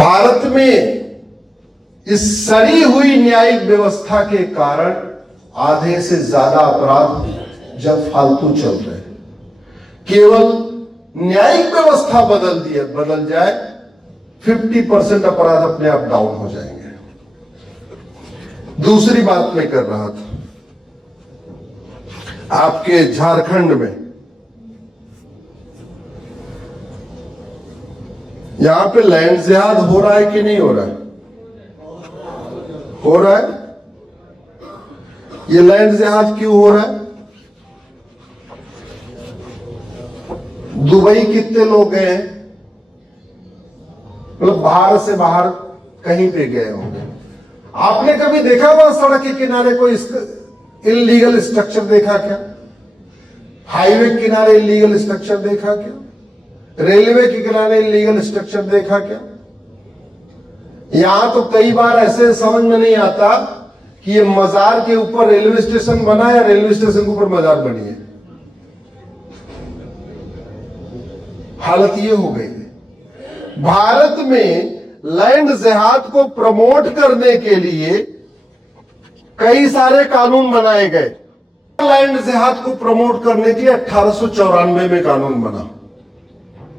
भारत में इस सड़ी हुई न्यायिक व्यवस्था के कारण आधे से ज्यादा अपराध जब फालतू चल रहे हैं। केवल न्यायिक व्यवस्था बदल जाए 50% अपराध अपने आप डाउन हो जाएंगे। दूसरी बात मैं कर रहा था, आपके झारखंड में यहां पे लैंड जिहाद हो रहा है कि नहीं हो रहा है? हो रहा है। ये लैंड जिहाद क्यों हो रहा है? दुबई कितने लोग गए हैं? मतलब भारत से बाहर कहीं पे गए होंगे। आपने कभी देखा वहां सड़क के किनारे कोई इलीगल स्ट्रक्चर देखा क्या? हाईवे के किनारे इलीगल स्ट्रक्चर देखा क्या? रेलवे के किनारे इलीगल स्ट्रक्चर देखा क्या? यहां तो कई बार ऐसे समझ में नहीं आता कि ये मजार के ऊपर रेलवे स्टेशन बना या रेलवे स्टेशन के ऊपर मजार बनी है। हालत ये हो गई है। भारत में लैंड जिहाद को प्रमोट करने के लिए कई सारे कानून बनाए गए। लैंड जिहाद को प्रमोट करने के लिए 1894 में कानून बना,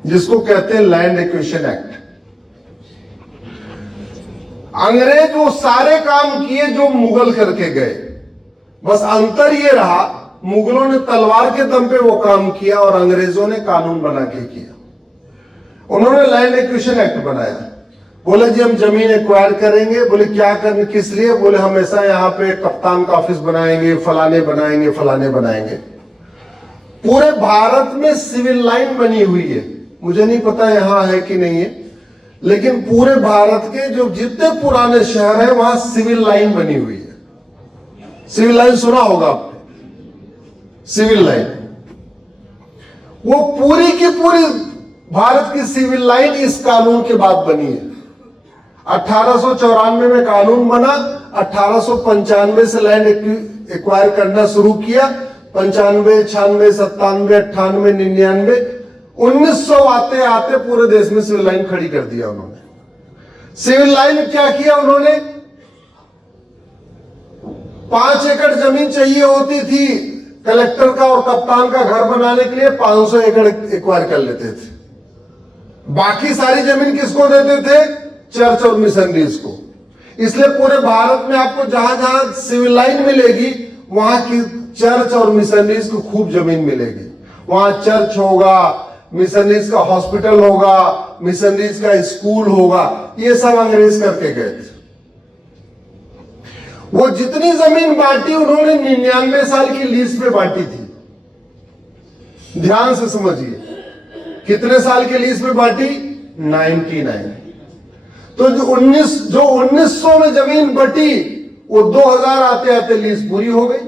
जिसको कहते हैं लैंड एक्विजिशन एक्ट। अंग्रेज वो सारे काम किए जो मुगल करके गए, बस अंतर ये रहा मुगलों ने तलवार के दम पे वो काम किया और अंग्रेजों ने कानून बना के किया। उन्होंने लैंड एक्विजिशन एक्ट बनाया। बोले जी हम जमीन एक्वायर करेंगे। बोले क्या करने, किस लिए? बोले हम ऐसा यहाँ पे कप्तान का ऑफिस बनाएंगे, फलाने बनाएंगे, फलाने बनाएंगे। पूरे भारत में सिविल लाइन बनी हुई है। मुझे नहीं पता यहां है कि नहीं है, लेकिन पूरे भारत के जो जितने पुराने शहर हैं वहां सिविल लाइन बनी हुई है। सिविल लाइन सुना होगा आपने? सिविल लाइन, वो पूरी की पूरी भारत की सिविल लाइन इस कानून के बाद बनी है। 1894 में कानून बना, 1895 से लैंड एक्वायर करना शुरू किया। 95, 96, 97, 98, 99, 1900 आते आते पूरे देश में सिविल लाइन खड़ी कर दिया उन्होंने। सिविल लाइन में क्या किया उन्होंने? 5 एकड़ जमीन चाहिए होती थी कलेक्टर का और कप्तान का घर बनाने के लिए, 500 एकड़ एक्वायर कर लेते थे। बाकी सारी जमीन किसको देते थे? चर्च और मिशनरीज को। इसलिए पूरे भारत में आपको जहां जहां सिविल लाइन मिलेगी वहां की चर्च और मिशनरीज को खूब जमीन मिलेगी। वहां चर्च होगा, मिशनरीज का हॉस्पिटल होगा, मिशनरीज का स्कूल होगा। ये सब अंग्रेज करके गए थे। वो जितनी जमीन बांटी उन्होंने 99 साल की लीज पे बांटी थी। ध्यान से समझिए, कितने साल की लीज पे बांटी? 99। तो जो 1900 में जमीन बटी वो 2000 आते आते लीज पूरी हो गई।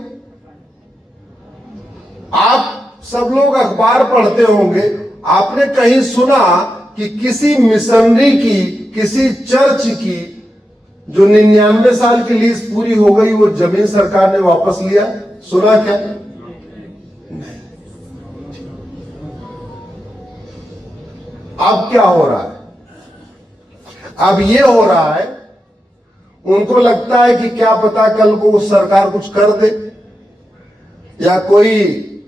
आप सब लोग अखबार पढ़ते होंगे, आपने कहीं सुना कि किसी मिशनरी की, किसी चर्च की जो 99 साल की लीज पूरी हो गई वो जमीन सरकार ने वापस लिया? सुना क्या? नहीं। अब क्या हो रहा है? अब ये हो रहा है, उनको लगता है कि क्या पता कल को सरकार कुछ कर दे, या कोई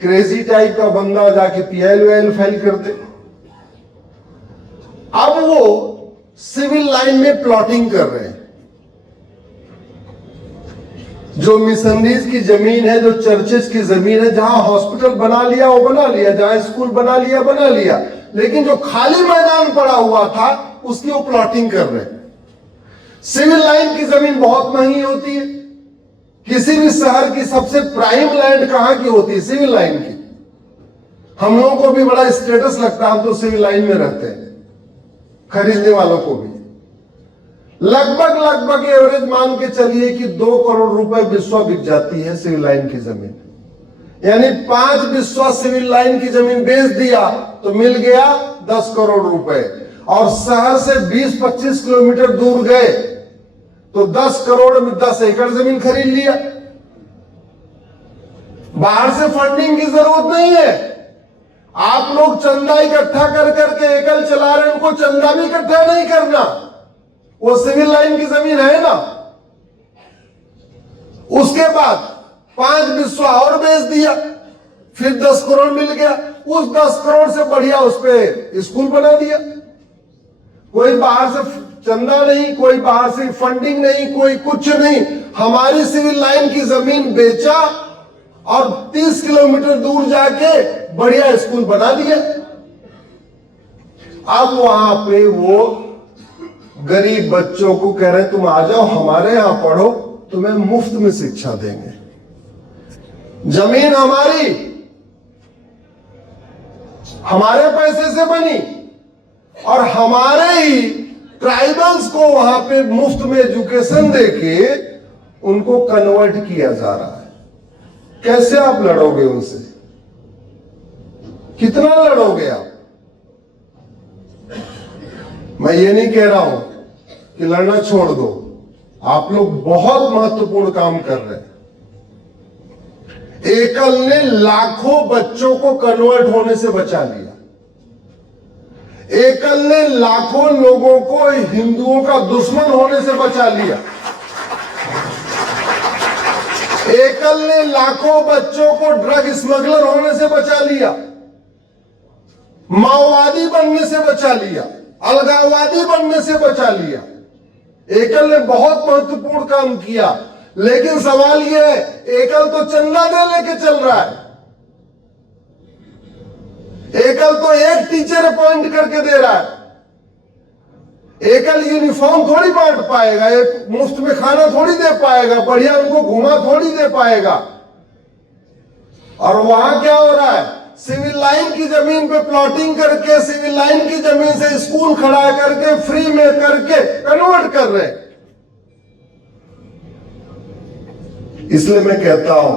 क्रेजी टाइप का बंदा जाके पीएल फाइल कर दे। अब वो सिविल लाइन में प्लॉटिंग कर रहे हैं। जो मिशनरीज की जमीन है, जो चर्चेस की जमीन है, जहां हॉस्पिटल बना लिया वो बना लिया, जहां स्कूल बना लिया, लेकिन जो खाली मैदान पड़ा हुआ था उसकी वो प्लॉटिंग कर रहे हैं। सिविल लाइन की जमीन बहुत महंगी होती है। किसी भी शहर की सबसे प्राइम लैंड कहां की होती है? सिविल लाइन की। हम लोगों को भी बड़ा स्टेटस लगता है, हम तो सिविल लाइन में रहते हैं, खरीदने वालों को भी। लगभग एवरेज मान के चलिए कि 2 करोड़ रुपए बिस्वा बिक जाती है सिविल लाइन की जमीन। यानी 5 बिस्वा सिविल लाइन की जमीन बेच दिया तो मिल गया 10 करोड़ रुपए। और शहर से 20-25 किलोमीटर दूर गए तो 10 करोड़ में 10 एकड़ जमीन खरीद लिया। बाहर से फंडिंग की जरूरत नहीं है। आप लोग चंदा इकट्ठा कर करके एकल चला रहे हैं, उनको चंदा भी इकट्ठा नहीं करना। वो सिविल लाइन की जमीन है ना। उसके बाद 5 बिस्वा और बेच दिया, फिर 10 करोड़ मिल गया। उस 10 करोड़ से बढ़िया उस पे स्कूल बना दिया। कोई बाहर से चंदा नहीं, कोई बाहर से फंडिंग नहीं, कोई कुछ नहीं। हमारी सिविल लाइन की जमीन बेचा और 30 किलोमीटर दूर जाके बढ़िया स्कूल बना दिया। अब वहां पे वो गरीब बच्चों को कह रहे हैं तुम आ जाओ हमारे यहां पढ़ो, तुम्हें मुफ्त में शिक्षा देंगे। जमीन हमारी, हमारे पैसे से बनी और हमारे ही ट्राइबल्स को वहां पे मुफ्त में एजुकेशन देके उनको कन्वर्ट किया जा रहा है। कैसे आप लड़ोगे उनसे? कितना लड़ोगे आप? मैं ये नहीं कह रहा हूं कि लड़ना छोड़ दो, आप लोग बहुत महत्वपूर्ण काम कर रहे हैं। एकल ने लाखों बच्चों को कन्वर्ट होने से बचा लिया। एकल ने लाखों लोगों को हिंदुओं का दुश्मन होने से बचा लिया। एकल ने लाखों बच्चों को ड्रग स्मगलर होने से बचा लिया, माओवादी बनने से बचा लिया, अलगाववादी बनने से बचा लिया। एकल ने बहुत महत्वपूर्ण काम किया। लेकिन सवाल यह है, एकल तो चंदा दे लेके चल रहा है। एकल तो एक टीचर अपॉइंट करके दे रहा है। एकल यूनिफॉर्म थोड़ी बांट पाएगा, एक मुफ्त में खाना थोड़ी दे पाएगा, बढ़िया उनको घुमा थोड़ी दे पाएगा। और वहां क्या हो रहा है? सिविल लाइन की जमीन पे प्लॉटिंग करके, सिविल लाइन की जमीन से स्कूल खड़ा करके, फ्री में करके कन्वर्ट कर रहे हैं। इसलिए मैं कहता हूं,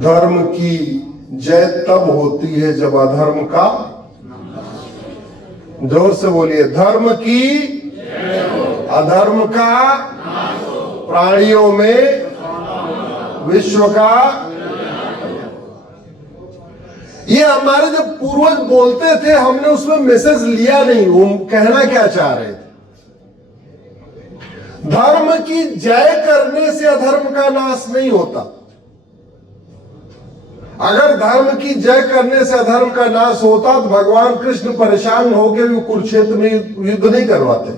धर्म की जय तब होती है जब अधर्म का, जोर से बोलिए, धर्म की अधर्म का प्राणियों में विश्व का। ये हमारे जो पूर्वज बोलते थे, हमने उसमें मैसेज लिया नहीं। वो कहना क्या चाह रहे थे? धर्म की जय करने से अधर्म का नाश नहीं होता। अगर धर्म की जय करने से अधर्म का नाश होता तो भगवान कृष्ण परेशान होकर भी कुरुक्षेत्र में युद्ध नहीं करवाते।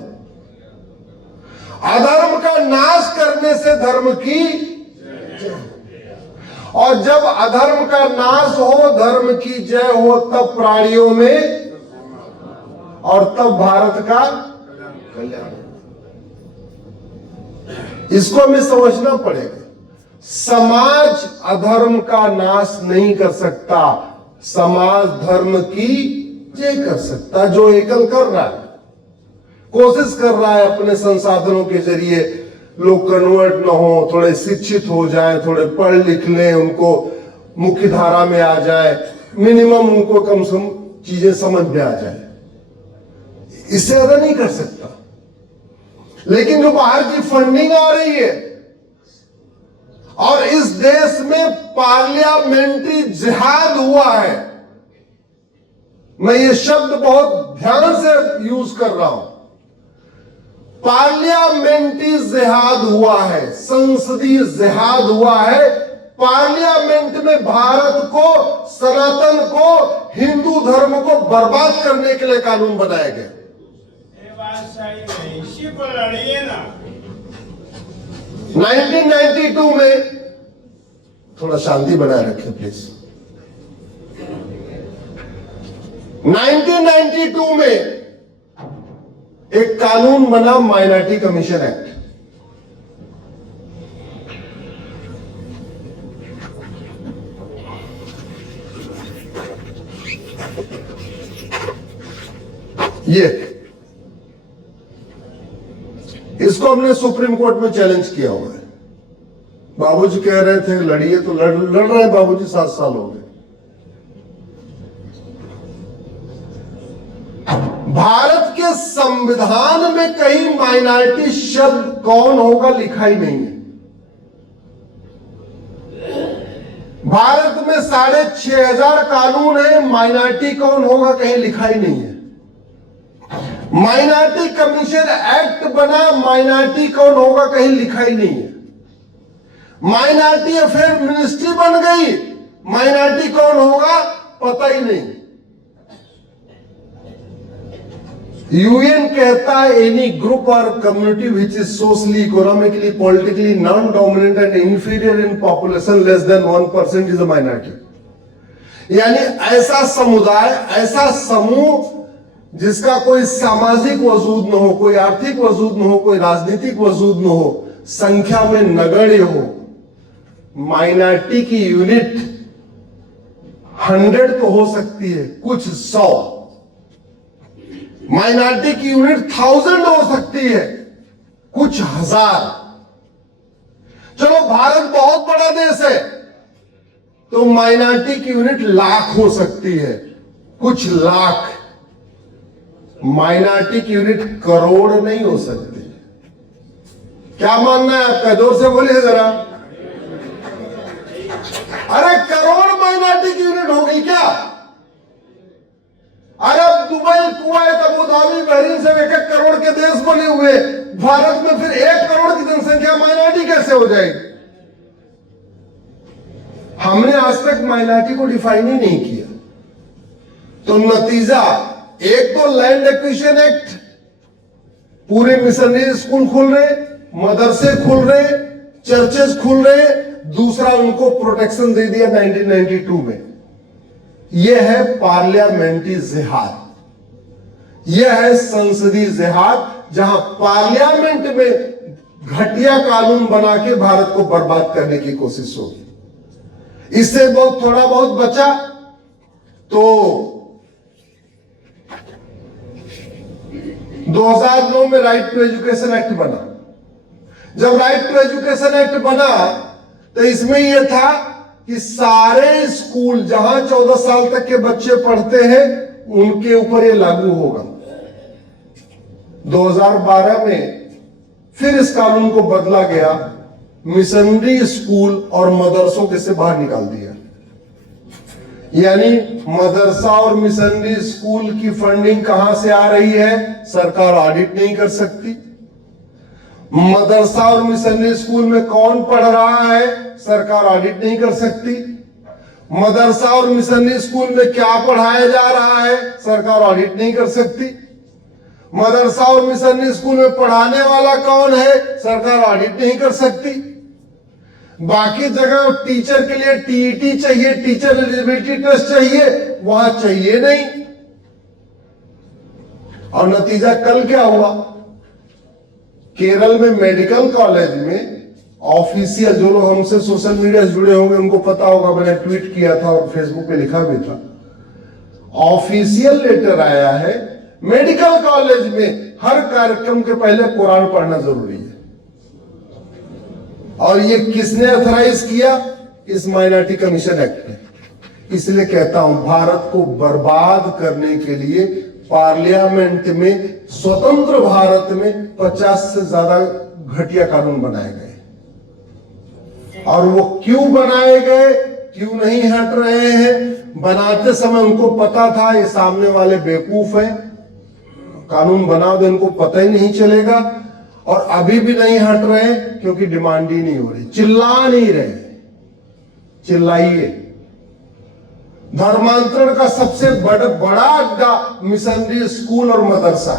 अधर्म का नाश करने से धर्म की, और जब अधर्म का नाश हो, धर्म की जय हो, तब प्राणियों में और तब भारत का कल्याण। इसको हमें समझना पड़ेगा। समाज अधर्म का नाश नहीं कर सकता, समाज धर्म की जय कर सकता। जो एकल कर रहा है, कोशिश कर रहा है अपने संसाधनों के जरिए लोग कन्वर्ट न हो, थोड़े शिक्षित हो जाए, थोड़े पढ़ लिख लें, उनको मुख्य धारा में आ जाए, मिनिमम उनको कम से कम चीजें समझ में आ जाए। इससे ज्यादा नहीं कर सकता। लेकिन जो बाहर की फंडिंग आ रही है, और इस देश में पार्लियामेंट्री जिहाद हुआ है, मैं ये शब्द बहुत ध्यान से यूज कर रहा हूं। पार्लियामेंट्री जिहाद हुआ है, संसदीय जिहाद हुआ है। पार्लियामेंट में भारत को, सनातन को, हिंदू धर्म को बर्बाद करने के लिए कानून बनाया गया। 1992 में, थोड़ा शांति बनाए रखें प्लीज। 1992 में एक कानून बना, माइनॉरिटी कमीशन एक्ट। ये इसको हमने सुप्रीम कोर्ट में चैलेंज किया हुआ है। बाबूजी कह रहे थे लड़िए, तो लड़ रहे हैं बाबूजी। 7 साल हो गए। भारत के संविधान में कहीं माइनॉरिटी शब्द कौन होगा लिखा ही नहीं है। भारत में 6,500 कानून है, माइनॉरिटी कौन होगा कहीं लिखा ही नहीं है। माइनॉरिटी कमीशन एक्ट बना, माइनॉरिटी कौन होगा कहीं लिखा ही नहीं है। माइनॉरिटी अफेयर मिनिस्ट्री बन गई, माइनॉरिटी कौन होगा पता ही नहीं। यूएन कहता है एनी ग्रुप और community which is socially, economically, politically non dominant and inferior in population less than 1% is a minority. यानी ऐसा समुदाय, ऐसा समूह जिसका कोई सामाजिक वजूद न हो, कोई आर्थिक वजूद न हो, कोई राजनीतिक वजूद न हो, संख्या में नगण्य हो। माइनॉरिटी की यूनिट 100 तो हो सकती है, कुछ 100। माइनॉरिटी की यूनिट 1000 हो सकती है, कुछ 1000। चलो भारत बहुत बड़ा देश है तो माइनॉरिटी की यूनिट लाख हो सकती है, कुछ लाख। माइनॉरिटी की यूनिट करोड़ नहीं हो सकती। क्या मानना है आपका? जोर से बोलिए जरा। अरे करोड़ माइनॉरिटी की यूनिट होगी क्या? Arab, Dubai, Kuwait, Abu Dhabi, Bahrain से 1-1 करोड़ के देश बने हुए, भारत में फिर 1 करोड़ की जनसंख्या माइनॉरिटी कैसे हो जाएगी? हमने आज तक माइनॉरिटी को डिफाइन ही नहीं किया। तो नतीजा, एक तो लैंड एक्विजिशन एक्ट, पूरे मिशनरी स्कूल खुल रहे, मदरसे खुल रहे, चर्चेस खुल रहे। दूसरा, उनको प्रोटेक्शन दे दिया 1992 में। यह है पार्लियामेंट्री जिहाद, यह है संसदीय जिहाद, जहां पार्लियामेंट में घटिया कानून बना के भारत को बर्बाद करने की कोशिश होगी। इससे बहुत थोड़ा बहुत बचा तो 2009 में राइट टू एजुकेशन एक्ट बना। जब राइट टू एजुकेशन एक्ट बना तो इसमें यह था कि सारे स्कूल जहां 14 साल तक के बच्चे पढ़ते हैं उनके ऊपर यह लागू होगा। 2012 में फिर इस कानून को बदला गया, मिशनरी स्कूल और मदरसों के से बाहर निकाल दिया। यानी मदरसा और मिशनरी स्कूल की फंडिंग कहां से आ रही है, सरकार ऑडिट नहीं कर सकती। मदरसा और मिशनरी स्कूल में कौन पढ़ रहा है, सरकार ऑडिट नहीं कर सकती। मदरसा और मिशनरी स्कूल में क्या पढ़ाया जा रहा है, सरकार ऑडिट नहीं कर सकती। मदरसा और मिशनरी स्कूल में पढ़ाने वाला कौन है, सरकार ऑडिट नहीं कर सकती। बाकी जगह टीचर के लिए टीईटी चाहिए, टीचर एलिजिबिलिटी टेस्ट चाहिए, वहां चाहिए नहीं। और नतीजा कल क्या हुआ, केरल में मेडिकल कॉलेज में ऑफिशियल, जो लोग हमसे सोशल मीडिया से जुड़े होंगे उनको पता होगा, मैंने ट्वीट किया था और फेसबुक पे लिखा भी था, ऑफिशियल लेटर आया है मेडिकल कॉलेज में हर कार्यक्रम के पहले कुरान पढ़ना जरूरी है। और ये किसने ऑथराइज किया? इस माइनॉरिटी कमीशन एक्ट ने। इसलिए कहता हूं, भारत को बर्बाद करने के लिए पार्लियामेंट में, स्वतंत्र भारत में 50 से ज्यादा घटिया कानून बनाए गए। और वो क्यों बनाए गए, क्यों नहीं हट रहे हैं? बनाते समय उनको पता था ये सामने वाले बेवकूफ हैं, कानून बना दो इनको पता ही नहीं चलेगा। और अभी भी नहीं हट रहे क्योंकि डिमांड ही नहीं हो रही, चिल्ला नहीं रहे। चिल्लाइए। धर्मांतरण का सबसे बड़ा अड्डा मिशनरी स्कूल और मदरसा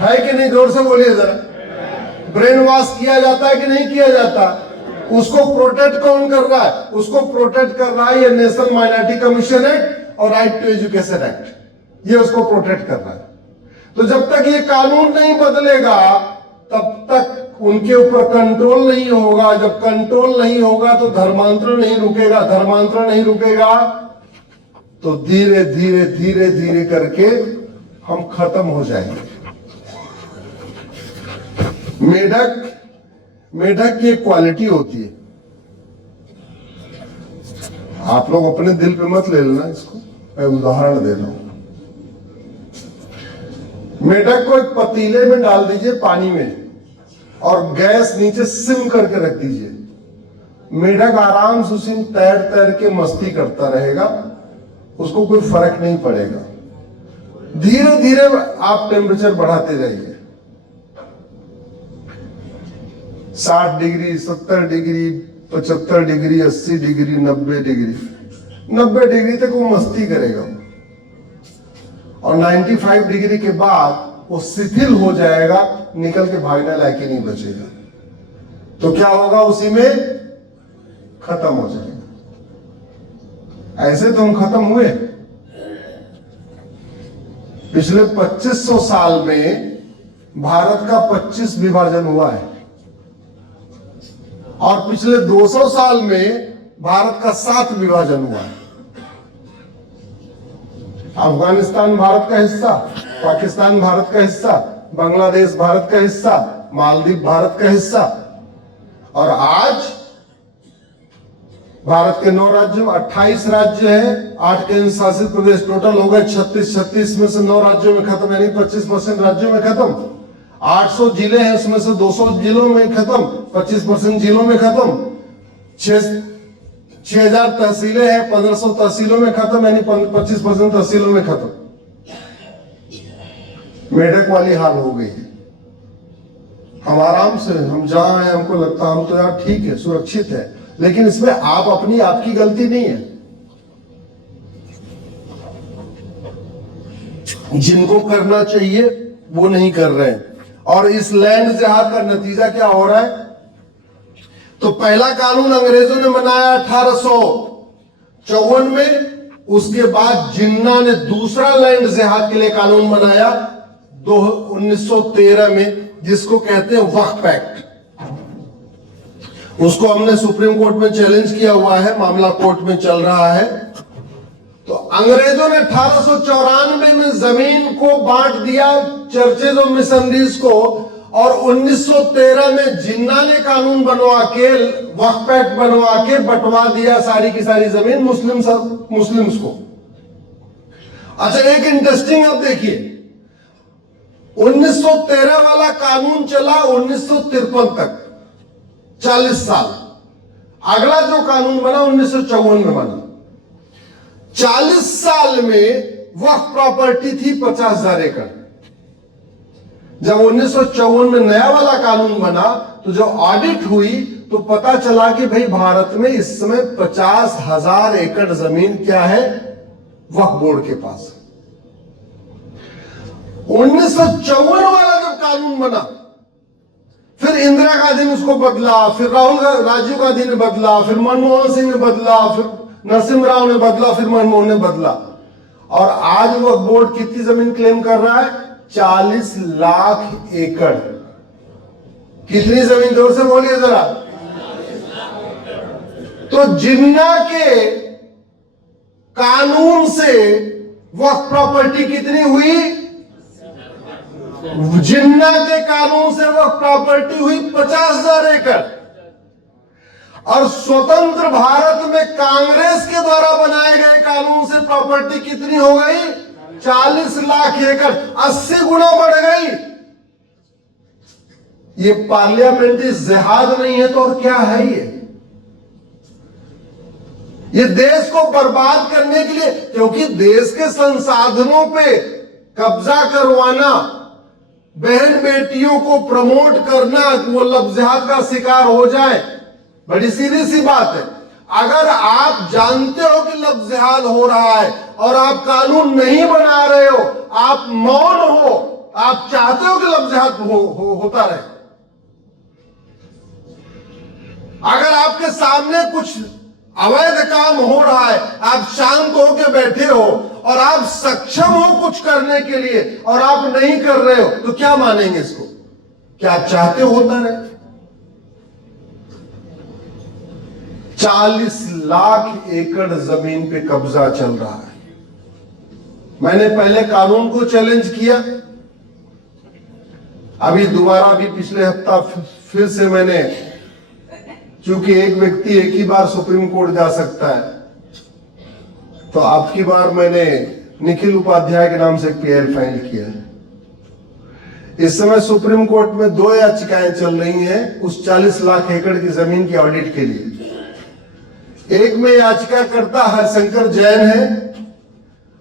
है कि नहीं? जोर से बोलिए जरा। ब्रेन वॉश किया जाता है कि नहीं किया जाता? उसको प्रोटेक्ट कौन कर रहा है? उसको प्रोटेक्ट कर रहा है ये नेशनल माइनॉरिटी कमीशन एक्ट और राइट टू एजुकेशन एक्ट, ये उसको प्रोटेक्ट कर रहा है। तो जब तक ये कानून नहीं बदलेगा तब तक उनके ऊपर कंट्रोल नहीं होगा। जब कंट्रोल नहीं होगा तो धर्मांतरण नहीं रुकेगा। धर्मांतरण नहीं रुकेगा तो धीरे धीरे धीरे धीरे करके हम खत्म हो जाएंगे। मेढक की एक क्वालिटी होती है, आप लोग अपने दिल पे मत ले लेना इसको, मैं उदाहरण दे रहा हूं। मेढक को एक पतीले में डाल दीजिए पानी में और गैस नीचे सिम करके रख दीजिए। मेढक आराम से उसी में तैर तैर के मस्ती करता रहेगा, उसको कोई फर्क नहीं पड़ेगा। धीरे धीरे आप टेम्परेचर बढ़ाते जाइए, 60 degree, 70 degree, 75 degree, 80 degree, 90 degree, 90 degree तक वो मस्ती करेगा और 95 डिग्री के बाद वो शिथिल हो जाएगा, निकल के भागने लायक ही नहीं बचेगा। तो क्या होगा, उसी में खत्म हो जाएगा। ऐसे तो हम खत्म हुए। पिछले 2500 साल में भारत का 25 विभाजन हुआ है और पिछले 200 साल में भारत का 7 विभाजन हुआ है। अफगानिस्तान भारत का हिस्सा, पाकिस्तान भारत का हिस्सा, बांग्लादेश भारत का हिस्सा, मालदीव भारत का हिस्सा, और आज भारत के 9 राज्य, 28 राज्य हैं, 8 केंद्र शासित प्रदेश, टोटल हो गए 36 में से 9 राज्यों में खत्म, यानी 25% राज्यों में खत्म। 800 जिले हैं, उसमें से 200 जिलों में खत्म, 25% जिलों में खत्म। 6000 तहसीलें हैं, 1500 तहसीलों में खत्म, यानी 25% तहसीलों में खत्म। मेढक वाली हाल हो गई है। हम आराम से, हम जहां हैं हमको लगता हम तो यार ठीक है, सुरक्षित है, लेकिन इसमें आपकी गलती नहीं है। जिनको करना चाहिए वो नहीं कर रहे हैं, और इस लैंड जिहाद का नतीजा क्या हो रहा है? तो पहला कानून अंग्रेजों ने बनाया 1854 में, उसके बाद जिन्ना ने दूसरा लैंड जिहाद के लिए कानून बनाया 1913 में, जिसको कहते हैं वक्फ एक्ट। उसको हमने सुप्रीम कोर्ट में चैलेंज किया हुआ है, मामला कोर्ट में चल रहा है। तो अंग्रेजों ने 1894 में जमीन को बांट दिया चर्चेज और मिशनरीज को, और 1913 में जिन्ना ने कानून बनवा के, वक्फ एक्ट बनवा के बंटवा दिया सारी की सारी जमीन मुस्लिम्स को। अच्छा, एक इंटरेस्टिंग आप देखिए, 1913 वाला कानून चला 1953 तक, 40 साल। अगला जो कानून बना 1954 में बना। 40 साल में वक्फ प्रॉपर्टी थी 50,000 एकड़। जब 1954 में नया वाला कानून बना तो जब ऑडिट हुई तो पता चला कि भाई भारत में इस समय 50,000 एकड़ जमीन क्या है, वक्फ बोर्ड के पास। 1954 वाला जब कानून बना, फिर इंदिरा गांधी ने उसको बदला, फिर राजीव गांधी ने बदला, फिर मनमोहन सिंह ने बदला, फिर नरसिम्हा राव ने बदला, फिर मनमोहन ने बदला, और आज वक्फ बोर्ड कितनी जमीन क्लेम कर रहा है? 40 लाख एकड़। कितनी जमीन, जोर से बोलिए जरा। तो जिन्ना के कानून से वक्फ प्रॉपर्टी कितनी हुई? जिन्ना के कानून से वक्फ प्रॉपर्टी हुई 50,000 एकड़। और स्वतंत्र भारत में कांग्रेस के द्वारा बनाए गए कानून से प्रॉपर्टी कितनी हो गई? 40 लाख एकड़, 80 गुना बढ़ गई। ये पार्लियामेंट्री जिहाद नहीं है तो और क्या है? ये देश को बर्बाद करने के लिए, क्योंकि देश के संसाधनों पे कब्जा करवाना, बहन बेटियों को प्रमोट करना, वो लफ्ज़ जिहाद का शिकार हो जाए, बड़ी सीधी सी बात है। अगर आप जानते हो कि लफ्ज़ जिहाद हो रहा है और आप कानून नहीं बना रहे हो, आप मौन हो, आप चाहते हो कि लफ्ज़ जिहाद होता रहे, अगर आपके सामने कुछ अवैध काम हो रहा है, आप शांत होकर बैठे हो और आप सक्षम हो कुछ करने के लिए और आप नहीं कर रहे हो, तो क्या मानेंगे इसको? क्या आप चाहते हो होता रहे? 40 लाख एकड़ जमीन पे कब्जा चल रहा है। मैंने पहले कानून को चैलेंज किया, अभी दोबारा भी पिछले हफ्ता फिर से मैंने, क्योंकि एक व्यक्ति एक ही बार सुप्रीम कोर्ट जा सकता है, तो अब की बार मैंने निखिल उपाध्याय के नाम से एक पीएल फाइल किया है। इस समय सुप्रीम कोर्ट में 2 याचिकाएं चल रही हैं उस 40 लाख एकड़ की जमीन की ऑडिट के लिए। एक में याचिकाकर्ता हरशंकर जैन है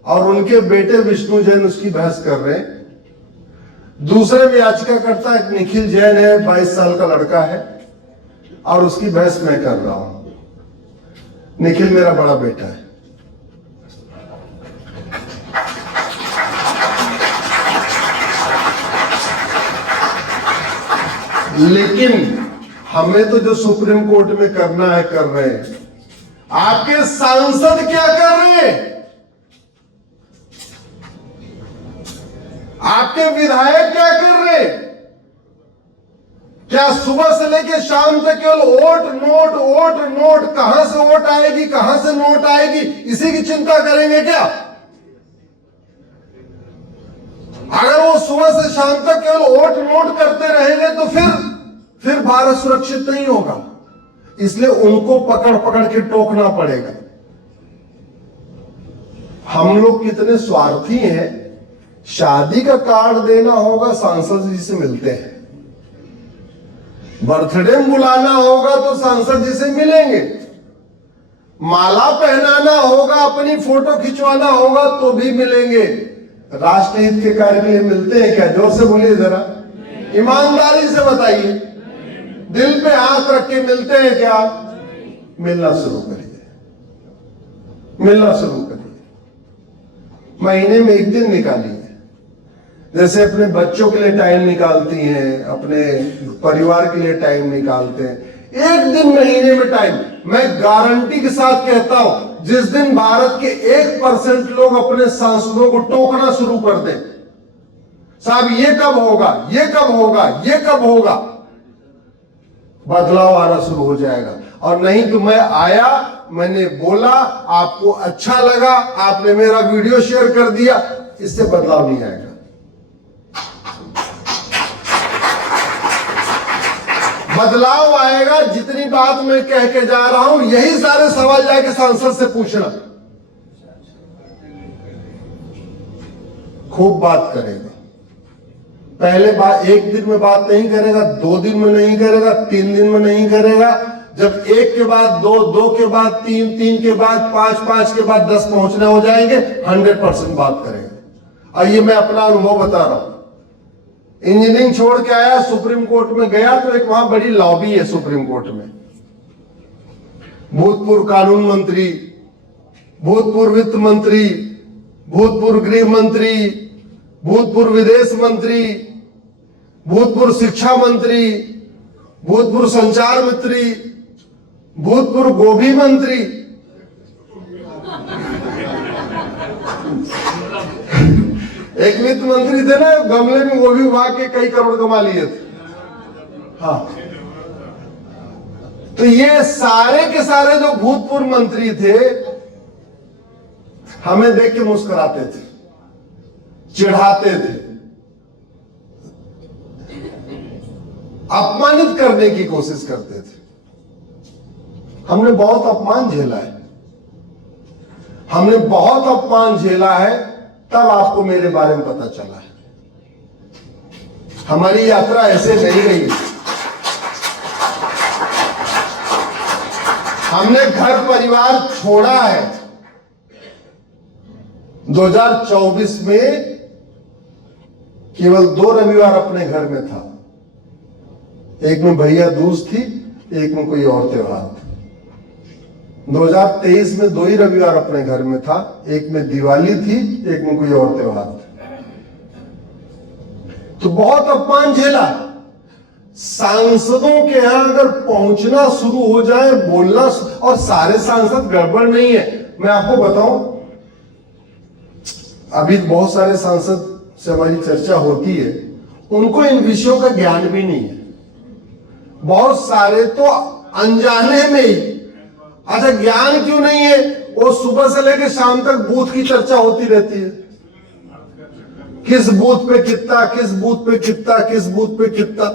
और उनके बेटे विष्णु जैन उसकी बहस कर रहे हैं। दूसरे भी याचिकाकर्ता एक निखिल जैन है, 22 साल का लड़का है, और उसकी बहस मैं कर रहा हूं। निखिल मेरा बड़ा बेटा है। लेकिन हमें तो जो सुप्रीम कोर्ट में करना है कर रहे हैं। आपके सांसद क्या कर रहे हैं? आपके विधायक क्या कर रहे हैं? क्या सुबह से लेकर शाम तक केवल वोट नोट वोट नोट, कहां से वोट आएगी, कहां से नोट आएगी, इसी की चिंता करेंगे क्या? अगर वो सुबह से शाम तक केवल वोट नोट करते रहेंगे तो फिर भारत सुरक्षित नहीं होगा। इसलिए उनको पकड़ पकड़ के टोकना पड़ेगा। हम लोग कितने स्वार्थी हैं। शादी का कार्ड देना होगा, सांसद जी से मिलते हैं। बर्थडे में बुलाना होगा तो सांसद जी से मिलेंगे। माला पहनाना होगा, अपनी फोटो खिंचवाना होगा तो भी मिलेंगे। राष्ट्रहित के कार्य के लिए मिलते हैं क्या? जोर से बोलिए जरा, ईमानदारी से बताइए। दिल पे हाथ रख के मिलते हैं क्या? मिलना शुरू करिए, मिलना शुरू करिए। महीने में एक दिन निकालिए। जैसे अपने बच्चों के लिए टाइम निकालती हैं, अपने परिवार के लिए टाइम निकालते हैं, एक दिन महीने में टाइम। मैं गारंटी के साथ कहता हूं, जिस दिन भारत के 1% लोग अपने सांसदों को टोकना शुरू कर दें, साहब ये कब होगा, ये कब होगा, ये कब होगा, बदलाव आना शुरू हो जाएगा। और नहीं तो मैं आया, मैंने बोला, आपको अच्छा लगा, आपने मेरा वीडियो शेयर कर दिया, इससे बदलाव नहीं आएगा। बदलाव आएगा जितनी बात मैं कह के जा रहा हूं, यही सारे सवाल जाके सांसद से पूछना। खूब बात करेगा। पहले बात एक दिन में बात नहीं करेगा, 2 दिन में नहीं करेगा, 3 दिन में नहीं करेगा। जब 1 के बाद 2, 2 के बाद 3, 3 के बाद 5, 5 के बाद 10 पहुंचने हो जाएंगे, 100% बात करेंगे। और ये मैं अपना अनुभव बता रहा हूं। इंजीनियरिंग छोड़ के आया, सुप्रीम कोर्ट में गया तो एक वहां बड़ी लॉबी है सुप्रीम कोर्ट में। भूतपूर्व कानून मंत्री, भूतपूर्व वित्त मंत्री, भूतपूर्व गृह मंत्री, भूतपूर्व विदेश मंत्री, भूतपूर्व शिक्षा मंत्री, भूतपूर्व संचार मंत्री, भूतपूर्व गोभी मंत्री, एक वित्त मंत्री थे ना, गमले में गोभी उगा के कई करोड़ कमा लिए थे। हाँ, तो ये सारे के सारे जो भूतपूर्व मंत्री थे, हमें देख के मुस्कुराते थे, चिढ़ाते थे, अपमानित करने की कोशिश करते थे। हमने बहुत अपमान झेला है, हमने बहुत अपमान झेला है, तब आपको मेरे बारे में पता चला है। हमारी यात्रा ऐसे नहीं रही। हमने घर परिवार छोड़ा है। 2024 में केवल 2 रविवार अपने घर में था। एक में भैया दूज थी, एक में कोई और त्योहार था। 2023 में 2 ही रविवार अपने घर में था, एक में दिवाली थी, एक में कोई और त्योहार था। तो बहुत अपमान झेला। सांसदों के यहां अगर पहुंचना शुरू हो जाए, बोलना, और सारे सांसद गड़बड़ नहीं है। मैं आपको बताऊं, अभी बहुत सारे सांसद से हमारी चर्चा होती है, उनको इन विषयों का ज्ञान भी नहीं है। बहुत सारे तो अनजाने में ही। अच्छा, ज्ञान क्यों नहीं है? वो सुबह से लेकर शाम तक बूथ की चर्चा होती रहती है। किस बूथ पे कितना, किस बूथ पे कितना, किस बूथ पे कितना।